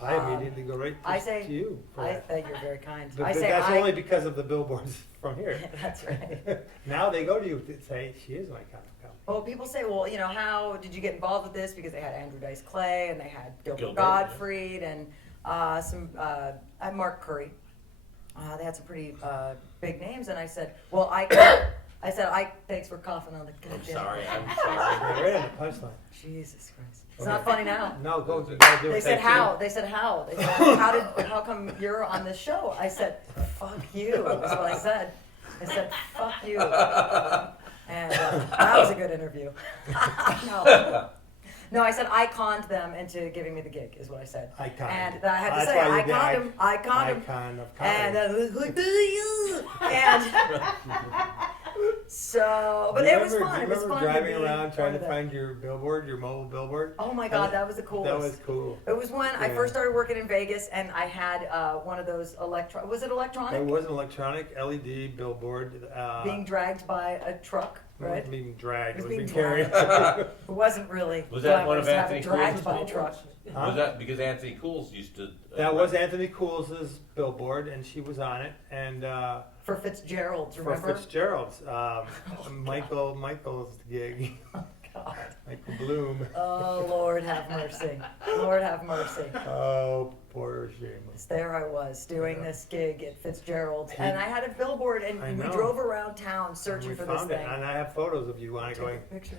I immediately go right to you. For I that. think you're very kind. But I say that's only because of the billboards from here. That's right. Now they go to you to say she is an icon of comedy. Well, people say, well, how did you get involved with this? Because they had Andrew Dice Clay, and they had Gilbert Gottfried, and Mark Curry. They had some pretty big names, and I said, well, thanks for coughing on the I'm goddamn. sorry. Right on the punchline. Jesus Christ. It's not funny now. No, go. You gotta do it. They said how. They said how. They said, how come you're on this show? I said, fuck you. That's what I said. I said, fuck you. And that was a good interview. No, I said I conned them into giving me the gig, is what I said. Icon. And I had to That's say, why you I did conned him. I conned him. Icon of comedy. And do you? And so, but it was fun. It was fun. Driving to be around trying to part of that. find your billboard, your mobile billboard? Oh my God, that was the coolest. That was cool. It was when I first started working in Vegas, and I had one of those was it electronic? It was an electronic LED billboard. Being dragged by a truck, right? It wasn't being dragged. It was being being carried. It wasn't really. Was that one of glamorous to have Anthony it dragged Cool's by a billboards? truck? Huh? Was that because Anthony Cool's used to? That was Anthony Cool's billboard, and she was on it. And For Fitzgerald's, for remember? Fitzgerald's, Michael's gig. God. Michael Bloom. Oh, Lord have mercy. Lord have mercy. Oh, poor Shayma. There I was doing this gig at Fitzgerald's, and I had a billboard, and I we know. drove around town We searching for this found it, thing. and I have photos of you on it going. Take a picture.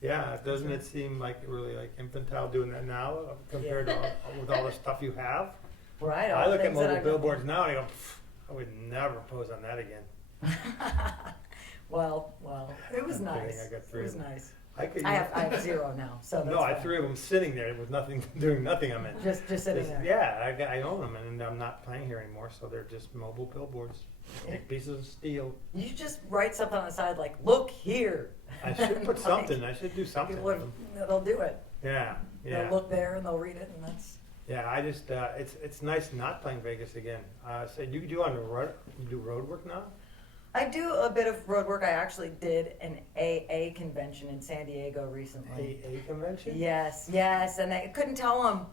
Yeah, doesn't it seem like really like infantile doing that now compared to with all the stuff you have? Right. all I the look at things that mobile I've- billboards now and I go, I would never pose on that again. Well, it was I'm kidding, nice. I got It three was of them. nice. I could. I have 0 now, so that's No, I fine. 3 of them sitting there with nothing, doing nothing. I'm in. Just sitting there. Yeah, I own them, and I'm not playing here anymore, so they're just mobile billboards, big pieces of steel. You should just write something on the side like, "Look here." I should put Like, something. I should do something. People they'll do it. Yeah. They'll look there and they'll read it, and that's. Yeah, I just it's nice not playing Vegas again. So you do on the road? You do road work now? I do a bit of road work. I actually did an AA convention in San Diego recently. AA convention? Yes, and I couldn't tell them.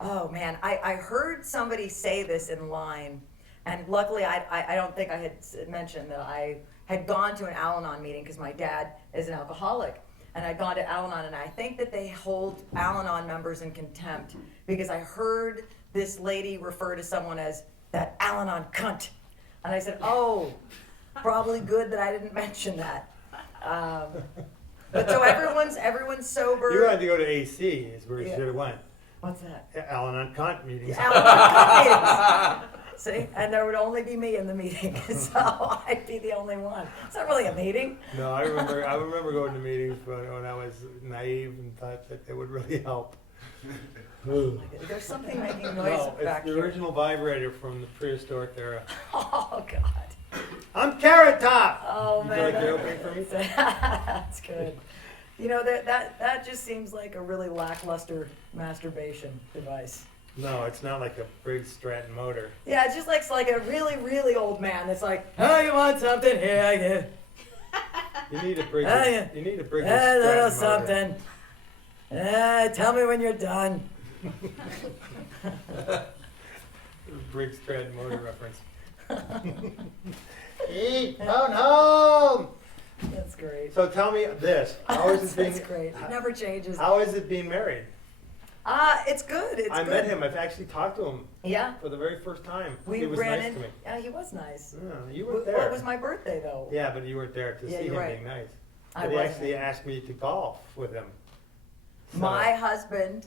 Oh man, I heard somebody say this in line, and luckily I don't think I had mentioned that I had gone to an Al-Anon meeting because my dad is an alcoholic, and I'd gone to Al-Anon, and I think that they hold Al-Anon members in contempt because I heard this lady refer to someone as that Al-Anon cunt, and I said, oh. Probably good that I didn't mention that. But so everyone's sober. You had to go to AC, is where you should have went. What's that? Al-Anon Kant meetings. Al-Anon meetings. See, and there would only be me in the meeting, so I'd be the only one. It's not really a meeting. No, I remember going to meetings when I was naive and thought that they would really help. There's something making noise back it's the here. original vibrator from the prehistoric era. Oh God. I'm Carrot Top. Oh you man. feel like you're opening for me? That's good. You know that just seems like a really lackluster masturbation device. No, it's not like a Briggs Stratton motor. Yeah, it just looks like a really, really old man that's like, oh, you want something? Here, I give. You need a Briggs. Yeah. You need a Briggs A little Stratton motor. something. Tell me when you're done. Briggs Stratton motor reference. Eat, phone home. That's great. So tell me this: how is it being? That's great. It never changes. How is it being married? It's good. It's I good. met him. I've actually talked to him. Yeah. For the very first time. We he was ran nice in. to me. Yeah, he was nice. Yeah, you weren't Well, there. it was my birthday though. Yeah, but you weren't there to Yeah, see you're him right. being nice. I But he wasn't. actually asked me to golf with him. So, My husband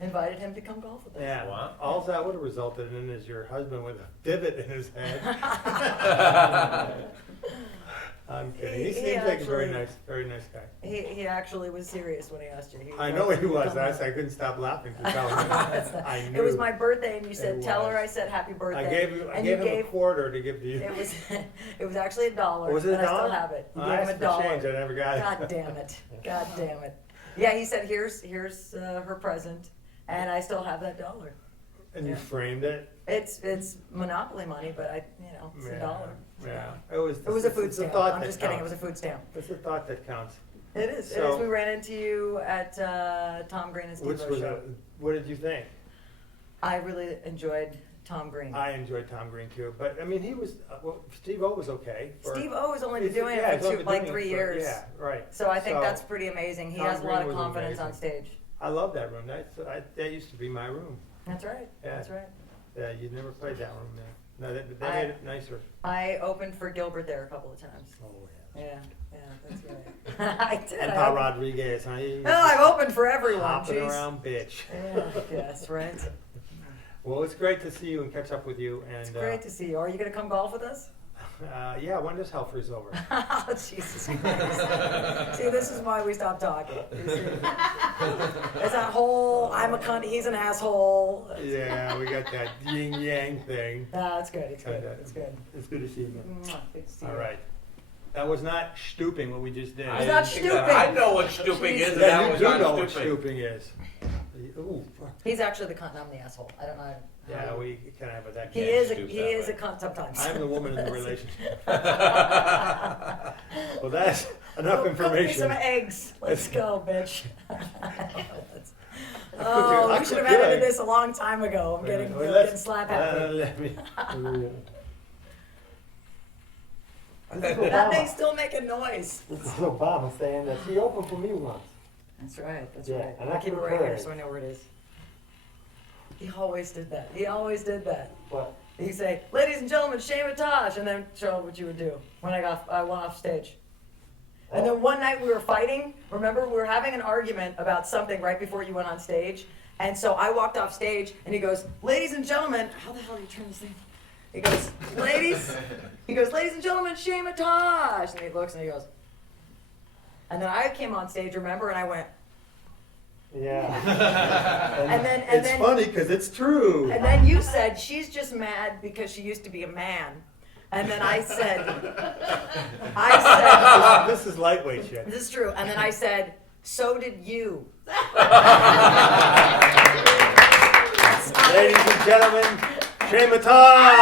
invited him to come golf with us. yeah. What? All that would have resulted in is your husband with a divot in his head. I'm kidding. He He seems like a very actually- nice guy. He actually was serious when he asked you. I know he was. I couldn't stop laughing to tell him. I knew. It was my birthday, and you said, It "Tell her was. I said happy birthday." I gave him a quarter to give to you. It was actually $1. Was it and I $1? still have it. You I gave him asked for change. $1. I never got it. God damn it! God damn it! Yeah, he said, "Here's her present," and I still have that $1. And you Yeah. framed it. It's Monopoly money, but it's $1. Yeah. It was a food it's the stamp. thought I'm that just kidding. It counts. was a food stamp. It's the thought that counts. It is. It So- is. We ran into you at Tom Green and Steve Which O's was show. what did you think? I really enjoyed Tom Green. I enjoyed Tom Green too, but I mean, he was Steve O was okay. Steve O has only been He's- doing yeah, it he's for only been doing it 3 for- years. Yeah, right. So I think that's pretty amazing. He Tom has a lot Green of was confidence on amazing. stage. I love that room. That used to be my room. That's right. Yeah. That's right. Yeah, you never played that room there. No, they I- made it nicer. I opened for Gilbert there a couple of times. Oh Yeah, that's right. I did. And I Paul opened- Rodriguez, huh? Well, I've opened for everyone. Hopping Jeez. around, bitch. Yeah, yes, right. Well, it's great to see you and catch up with you. And It's great to see you. Are you going to come golf with us? yeah, when does hell freeze over? Oh, Jesus Christ. See, this is why we stopped talking. You see? It's that whole, I'm a cunt, he's an asshole. Yeah, we got that yin yang thing. No, it's good. It's good. It's good. It's good to see you. Mwah, good to see All you. right. That was not stooping what we just did. It's not stooping. I know what stooping is, and Yeah, that you was do not know what stooping. stooping is. Ooh. He's actually the cunt and I'm the asshole. I don't know. Yeah, we can have it that. He way. is a, stoop he that is a way. cunt sometimes. I'm the woman in the relationship. Well, that's enough Cook me information. some eggs. Let's go, bitch. Let's- I Oh, we cook should have good edited eggs. this a long time ago. I'm getting, Well, I'm let's- getting slap happy. let me- That thing's still making noise. This is Obama saying that she opened for me once. That's right. That's Yeah, right. and I'll I keep it concur. right here so I know where it is. He always did that. He always did that. What? He'd say, "Ladies and gentlemen, Shayma Tash," and then show what you would do when I went off stage. And then one night we were fighting. Remember, we were having an argument about something right before you went on stage. And so I walked off stage, and he goes, "Ladies and gentlemen," how the hell do you turn this thing? He goes, "Ladies," "Ladies and gentlemen, Shayma Tash," and he looks and he goes. And then I came on stage, remember, and I went. Yeah. And then It's funny because it's true. And then you said, "She's just mad because she used to be a man." And then I said, This is lightweight shit. "This is true." And then I said, "So did you." Ladies and gentlemen, Shayma Tash!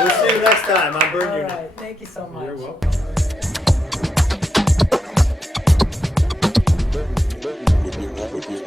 We'll see you next time on Burn All Unit. right, thank you so much. You're welcome. With your